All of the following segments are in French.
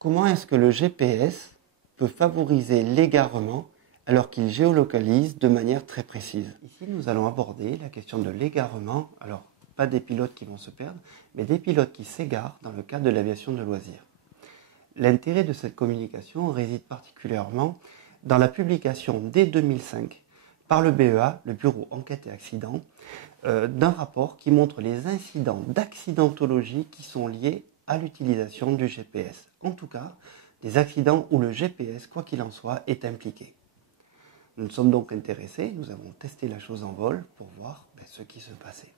Comment est-ce que le GPS peut favoriser l'égarement alors qu'il géolocalise de manière très précise? Ici, nous allons aborder la question de l'égarement. Alors, pas des pilotes qui vont se perdre, mais des pilotes qui s'égarent dans le cadre de l'aviation de loisirs. L'intérêt de cette communication réside particulièrement dans la publication dès 2005 par le BEA, le Bureau Enquête et Accidents, d'un rapport qui montre les incidents d'accidentologie qui sont liés à l'utilisation du GPS. En tout cas, des accidents où le GPS, quoi qu'il en soit, est impliqué. Nous nous sommes donc intéressés, nous avons testé la chose en vol pour voir ce qui se passait.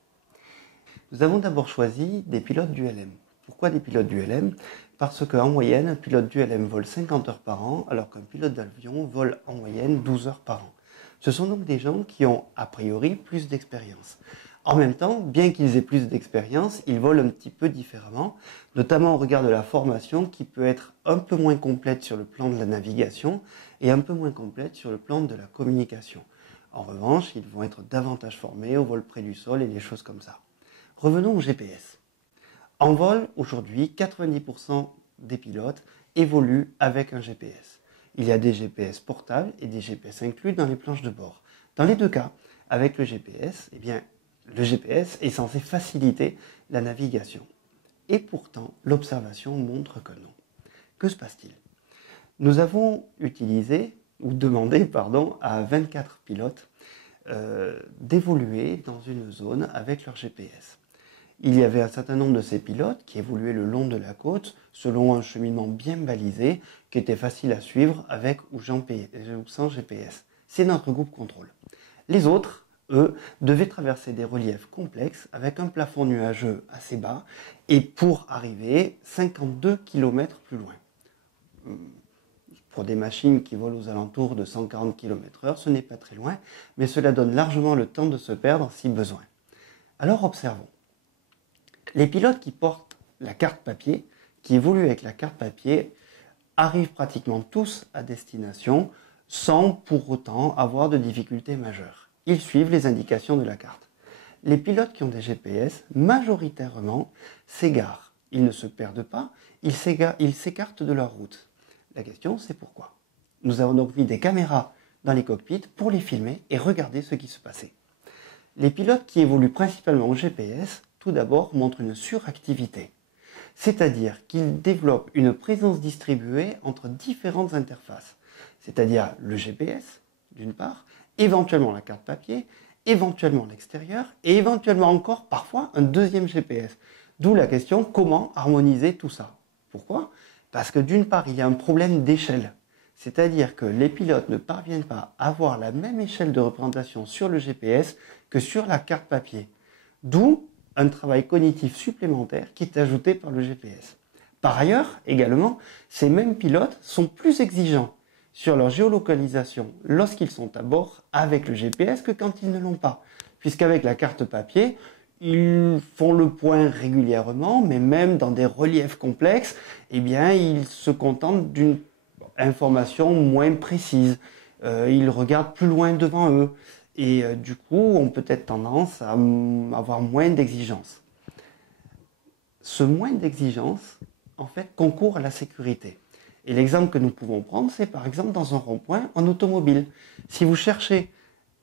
Nous avons d'abord choisi des pilotes d'ULM. Pourquoi des pilotes d'ULM? Parce qu'en moyenne, un pilote d'ULM vole 50 heures par an, alors qu'un pilote d'avion vole en moyenne 12 heures par an. Ce sont donc des gens qui ont, a priori, plus d'expérience. En même temps, bien qu'ils aient plus d'expérience, ils volent un petit peu différemment, notamment au regard de la formation qui peut être un peu moins complète sur le plan de la navigation et un peu moins complète sur le plan de la communication. En revanche, ils vont être davantage formés au vol près du sol et des choses comme ça. Revenons au GPS. En vol, aujourd'hui, 90% des pilotes évoluent avec un GPS. Il y a des GPS portables et des GPS inclus dans les planches de bord. Dans les deux cas, avec le GPS, le GPS est censé faciliter la navigation. Et pourtant, l'observation montre que non. Que se passe-t-il? Nous avons demandé à 24 pilotes d'évoluer dans une zone avec leur GPS. Il y avait un certain nombre de ces pilotes qui évoluaient le long de la côte selon un cheminement bien balisé qui était facile à suivre avec ou sans GPS. C'est notre groupe contrôle. Les autres, eux, devaient traverser des reliefs complexes avec un plafond nuageux assez bas et pour arriver 52 km plus loin. Pour des machines qui volent aux alentours de 140 km/h, ce n'est pas très loin, mais cela donne largement le temps de se perdre si besoin. Alors observons. Les pilotes qui portent la carte papier, qui évoluent avec la carte papier, arrivent pratiquement tous à destination sans pour autant avoir de difficultés majeures. Ils suivent les indications de la carte. Les pilotes qui ont des GPS, majoritairement, s'égarent. Ils ne se perdent pas, ils s'écartent de leur route. La question, c'est pourquoi. Nous avons donc mis des caméras dans les cockpits pour les filmer et regarder ce qui se passait. Les pilotes qui évoluent principalement au GPS, tout d'abord, montrent une suractivité. C'est-à-dire qu'ils développent une présence distribuée entre différentes interfaces. C'est-à-dire le GPS, d'une part, éventuellement la carte papier, éventuellement l'extérieur, et éventuellement encore, parfois, un deuxième GPS. D'où la question, comment harmoniser tout ça? Pourquoi? Parce que d'une part, il y a un problème d'échelle. C'est-à-dire que les pilotes ne parviennent pas à avoir la même échelle de représentation sur le GPS que sur la carte papier. D'où un travail cognitif supplémentaire qui est ajouté par le GPS. Par ailleurs, également, ces mêmes pilotes sont plus exigeants sur leur géolocalisation lorsqu'ils sont à bord avec le GPS que quand ils ne l'ont pas. Puisqu'avec la carte papier, ils font le point régulièrement, mais même dans des reliefs complexes, ils se contentent d'une information moins précise. Ils regardent plus loin devant eux. Et du coup, ont peut-être tendance à avoir moins d'exigences. Ce moins d'exigences, en fait, concourt à la sécurité. Et l'exemple que nous pouvons prendre, c'est par exemple dans un rond-point en automobile. Si vous cherchez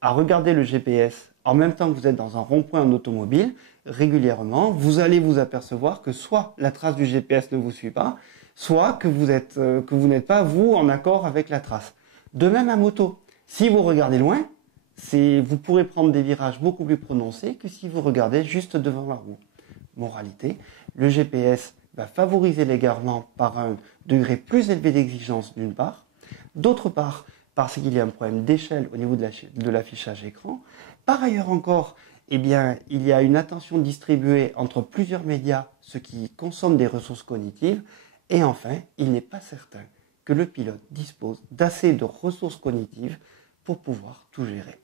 à regarder le GPS en même temps que vous êtes dans un rond-point en automobile, régulièrement, vous allez vous apercevoir que soit la trace du GPS ne vous suit pas, soit que vous n'êtes pas, vous, en accord avec la trace. De même à moto. Si vous regardez loin, vous pourrez prendre des virages beaucoup plus prononcés que si vous regardez juste devant la roue. Moralité, le GPS va favoriser l'égarement par un degré plus élevé d'exigence d'une part, d'autre part parce qu'il y a un problème d'échelle au niveau de l'affichage écran. Par ailleurs encore, il y a une attention distribuée entre plusieurs médias, ce qui consomme des ressources cognitives. Et enfin, il n'est pas certain que le pilote dispose d'assez de ressources cognitives pour pouvoir tout gérer.